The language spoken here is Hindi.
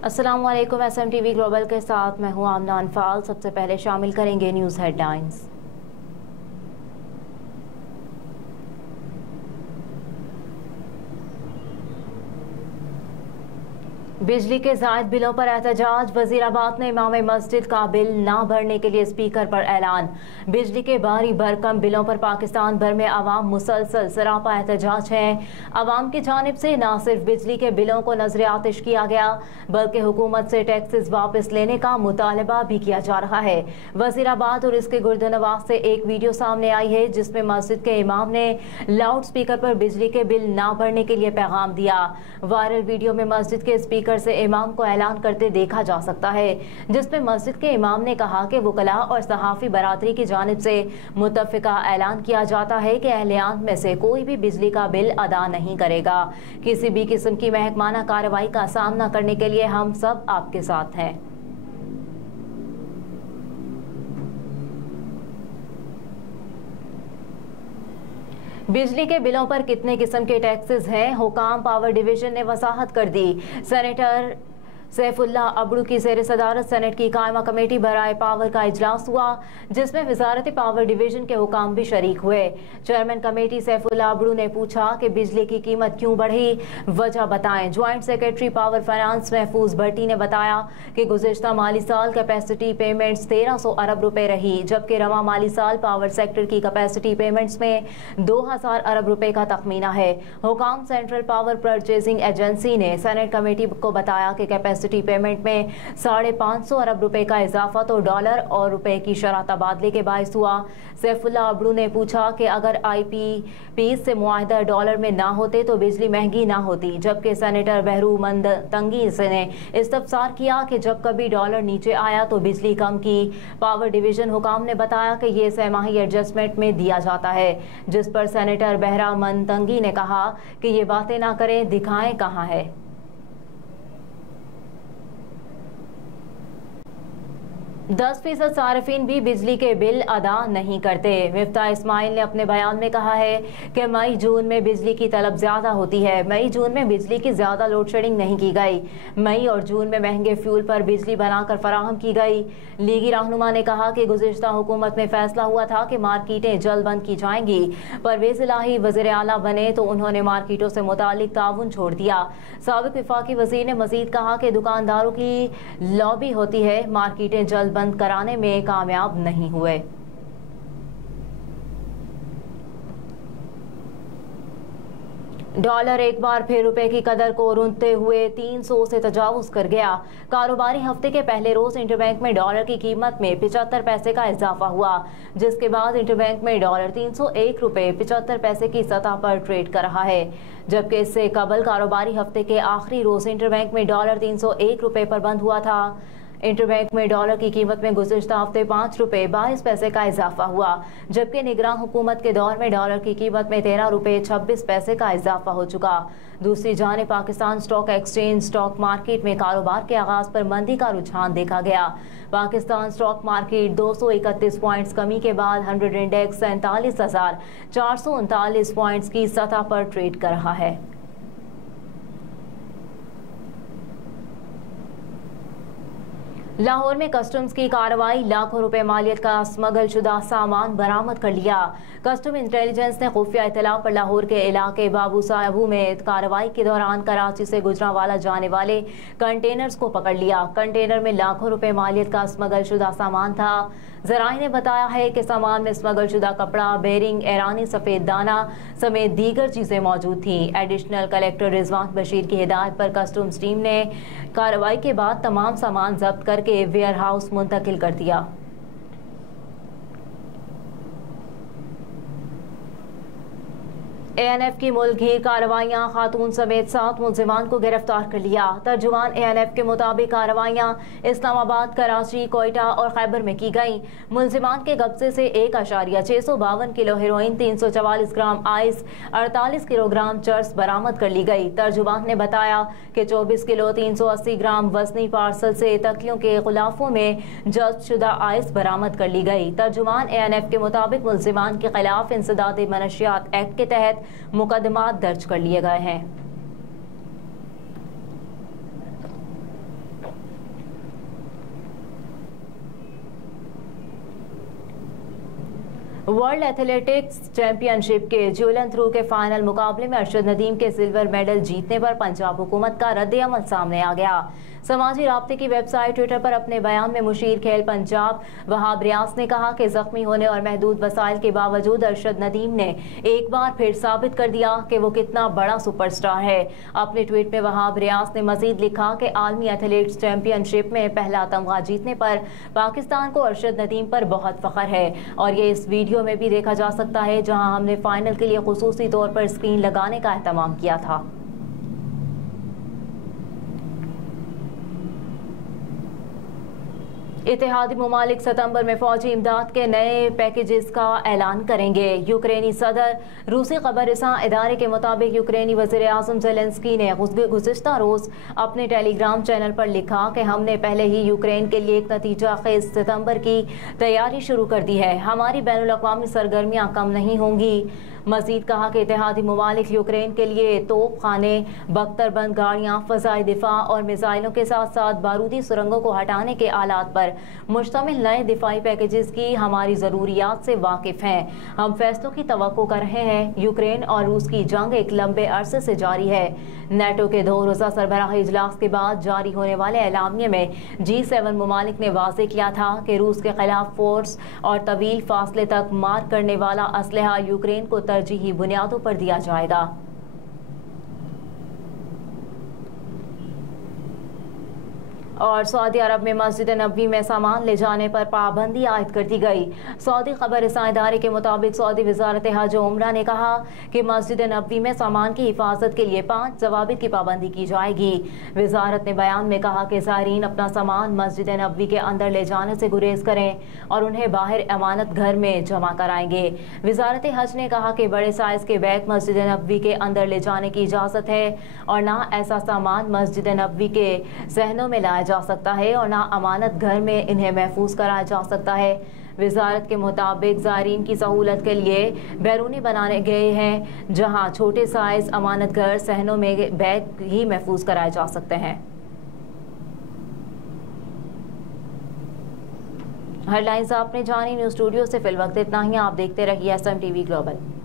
अस्सलाम वालेकुम। SMTV ग्लोबल के साथ मैं हूं आमना अनफाल। सबसे पहले शामिल करेंगे न्यूज़ हेडलाइंस। बिजली के ज़ायद बिलों पर एहतजाज। वज़ीराबाद ने इमाम मस्जिद का बिल ना भरने के लिए स्पीकर पर ऐलान। बिजली के भारी भरकम बिलों पर पाकिस्तान भर में आवाम मुसलसल सरापा एहतजाज है। आवाम की जानिब से न सिर्फ बिजली के बिलों को नजर आतिश किया गया बल्कि हुकूमत से टैक्सेस वापस लेने का मुतालबा भी किया जा रहा है। वज़ीराबाद और इसके गुर्दनवाज से एक वीडियो सामने आई है जिसमें मस्जिद के इमाम ने लाउड स्पीकर पर बिजली के बिल ना भरने के लिए पैगाम दिया। वायरल वीडियो में मस्जिद के स्पीकर से इमाम को ऐलान करते देखा जा सकता है जिसमें मस्जिद के इमाम ने कहा कि वकला और सहाफ़ी बरादरी की जानिब से मुत्तफ़िका ऐलान किया जाता है कि अहलियान में से कोई भी बिजली का बिल अदा नहीं करेगा। किसी भी किस्म की महकमाना कार्रवाई का सामना करने के लिए हम सब आपके साथ हैं। बिजली के बिलों पर कितने किस्म के टैक्सेस हैं, हुकाम पावर डिवीजन ने वसाहत कर दी। सेनेटर सैफुल्ला अबड़ू की ज़ेर सदारत सेनेट की कायमा कमेटी बराए पावर का इजलास हुआ जिसमें वजारत पावर डिवीजन के हुकाम भी शरीक हुए। चेयरमैन कमेटी सैफुल्ला अबड़ू ने पूछा कि बिजली की कीमत क्यों बढ़ी, वजह बताएं। ज्वाइंट सेक्रेटरी पावर फाइनेंस महफूज भट्टी ने बताया कि गुज़िश्ता माली साल कैपेसिटी पेमेंट्स 1300 अरब रुपए रही जबकि रवा माली साल पावर सेक्टर की कैपेसिटी पेमेंट्स में 2000 अरब रुपए का तखमीना है। हुकाम सेंट्रल पावर परचेजिंग एजेंसी ने सेनेट कमेटी को बताया कि कैपेसिटी पेमेंट में 550 अरब रुपए का इजाफा तो डॉलर और रुपए की शरह तबादले के बायस हुआ। सैफुल्ला अबड़ू ने पूछा कि अगर IPP से मुआहदा डॉलर में ना होते तो बिजली महंगी ना होती जबकि सेनेटर बहरू मंद तंगी ने इस्तफसार किया कि जब कभी डॉलर नीचे आया तो बिजली कम की। पावर डिवीजन हुकाम ने बताया कि ये सहमाही एडजस्टमेंट में दिया जाता है जिस पर सेनेटर बहरा मंद तंगी ने कहा कि ये बातें ना करें, दिखाएं कहाँ है। 10% सार्फिन भी बिजली के बिल अदा नहीं करते। मिफ्ता इस्माइल ने अपने बयान में कहा है कि मई जून में बिजली की तलब ज़्यादा होती है। मई जून में बिजली की ज़्यादा लोड शेडिंग नहीं की गई। मई और जून में महंगे फ्यूल पर बिजली बनाकर फराहम की गई। लीगी रहनुमा ने कहा कि गुज़िश्ता हुकूमत में फैसला हुआ था कि मार्केटें जल्द बंद की जाएंगी। परवेज़ इलाही वज़ीर आला बने तो उन्होंने मार्केटों से मुतालिक ताउन छोड़ दिया। साबिक़ वफाकी वज़ीर ने मज़ीद कहा कि दुकानदारों की लॉबी होती है, मार्केटें जल्द बंद कराने में कामयाब नहीं हुए। डॉलर एक बार फिर रुपए की कदर को रूंधते हुए 300 से तजावुज कर गया। कारोबारी हफ्ते के पहले रोज इंटरबैंक में डॉलर की कीमत में 75 पैसे का इजाफा हुआ जिसके बाद इंटरबैंक में डॉलर 301 रुपए 75 पैसे की सतह पर ट्रेड कर रहा है जबकि इससे कबल कारोबारी हफ्ते के आखिरी रोज इंटरबैंक में डॉलर 301 रुपए पर बंद हुआ था। इंटरबैंक में डॉलर की कीमत में गुज़िश्ता हफ्ते 5 रुपए 22 पैसे का इजाफा हुआ जबकि निगरान हुकूमत के दौर में डॉलर की कीमत में 13 रुपए 26 पैसे का इजाफा हो चुका। दूसरी जानिब Pakistan stock exchange stock market में कारोबार के आगाज पर मंदी का रुझान देखा गया। पाकिस्तान स्टॉक मार्केट 231 पॉइंट्स कमी के बाद 100 इंडेक्स 47,439 पॉइंट्स की सतह पर ट्रेड कर रहा है। लाहौर में कस्टम्स की कार्रवाई, लाखों रुपए मालियत का स्मगल शुदा सामान बरामद कर लिया। कस्टम इंटेलिजेंस ने खुफिया इत्तला पर लाहौर के इलाके बाबू साहबू में कार्रवाई के दौरान कराची से गुजरांवाला जाने वाले कंटेनर्स को पकड़ लिया। कंटेनर में लाखों रुपए मालियत का स्मगल शुदा सामान था। ज़राए ने बताया है कि सामान में स्मगल शुदा कपड़ा, बेरिंग, ईरानी सफ़ेद दाना समेत दीगर चीज़ें मौजूद थीं। एडिशनल कलेक्टर रिजवान बशीर की हिदायत पर कस्टम्स टीम ने कार्रवाई के बाद तमाम सामान जब्त करके वेयर हाउस मुंतकिल कर दिया। ANF की मुल्कगीर कार्रवाइयां, खातून समेत 7 मुलजिमान को गिरफ्तार कर लिया। तर्जुमान ANF के मुताबिक कार्रवाइयां इस्लामाबाद, कराची, कोयटा और खैबर में की गईं। मुलजिमान के कब्जे से 1.652 kilo heroin, 344 gram ice, 48 kilogram cheers बरामद कर ली गई। तर्जुमान ने बताया कि 24 किलो 380 ग्राम वजनी पार्सल से तकियों के गुलाफों में जब्त शुदा आइस बरामद कर ली गई। तर्जुमान ANF के मुताबिक मुलजिमान के खिलाफ इंसदाद मनशियात एक्ट के तहत मुकदमात दर्ज कर लिए गए हैं। वर्ल्ड एथलेटिक्स चैंपियनशिप के ज्यूलन थ्रू के फाइनल मुकाबले में अरशद नदीम के सिल्वर मेडल जीतने पर पंजाब हुकूमत का रद्द-ए-अमल सामने आ गया। समाजी राब्ते की वेबसाइट ट्विटर पर अपने बयान में मुशीर खेल पंजाब वहाब रियाज ने कहा कि जख्मी होने और महदूद वसाइल के बावजूद अरशद नदीम ने एक बार फिर साबित कर दिया कि वो कितना बड़ा सुपरस्टार है। अपने ट्वीट में वहाब रियाज ने मजीद लिखा कि आलमी एथलेटिक्स चैंपियनशिप में पहला तमगा जीतने पर पाकिस्तान को अरशद नदीम पर बहुत फख्र है और ये इस वीडियो में भी देखा जा सकता है जहां हमने फाइनल के लिए खुसूसी तौर पर स्क्रीन लगाने का एहतमाम किया था। इत्तेहादी मुमालिक सितंबर में फौजी इमदाद के नए पैकेजेस का ऐलान करेंगे। यूक्रेनी सदर रूसी खबररसां इदारे के मुताबिक यूक्रेनी वज़ीर आज़म ज़ेलेंस्की ने गुज़िश्ता रोज़ अपने टेलीग्राम चैनल पर लिखा कि हमने पहले ही यूक्रेन के लिए एक नतीजा खेज़ सितंबर की तैयारी शुरू कर दी है। हमारी बैनुल अक़वामी सरगर्मियाँ कम नहीं होंगी। मजीद कहा कि इत्तेहादी मुमालिक यूक्रेन के लिए तोप खाने, बख्तरबंद गाड़ियाँ, फ़ज़ाई दिफा और मिसाइलों के साथ साथ बारूदी सुरंगों को हटाने के आलात पर मुश्तमिल नए दिफाई पैकेजेस की हमारी ज़रूरियात से वाकिफ़ हैं। हम फैसलों की तवक्को कर रहे हैं। यूक्रेन और रूस की जंग एक लंबे अरसे से जारी है। नेटो के 2 रोज़ा सरबराही इजलास के बाद जारी होने वाले एलामिये में G7 मुमालिक ने वाज़ेह किया था कि रूस के खिलाफ फोर्स और तवील फासले तक मार करने वाला असलहा यूक्रेन को तरजीही बुनियादों पर दिया जाएगा। और सऊदी अरब में मस्जिद नबवी में सामान ले जाने पर पाबंदी आयद कर दी गई। सऊदी खबररसां इदारे के मुताबिक सऊदी वजारत हज और उम्रा ने कहा कि मस्जिद नबवी में सामान की हिफाजत के लिए 5 ज़वाबित की पाबंदी की जाएगी। वजारत ने बयान में कहा कि ज़ायरीन अपना सामान मस्जिद नबवी के अंदर ले जाने से गुरेज करें और उन्हें बाहर अमानत घर में जमा कराएंगे। वजारत हज ने कहा कि बड़े साइज के बैग मस्जिद नबवी के अंदर ले जाने की इजाज़त है और ना ऐसा सामान मस्जिद नबवी के सहनों में लाया जा सकता है और ना अमानत घर में इन्हें महफूज कराया जा सकता है। वजारत के मुताबिक ज़ायरीन की सहूलत के लिए बैरूनी बनाने गए हैं जहां छोटे साइज अमानत घर सहनों में बैग ही महफूज कराए जा सकते हैं। हेडलाइंस आपने जानी। न्यूज़ स्टूडियो से फिलवक्त इतना ही। आप देखते रहिए SM TV ग्लोबल।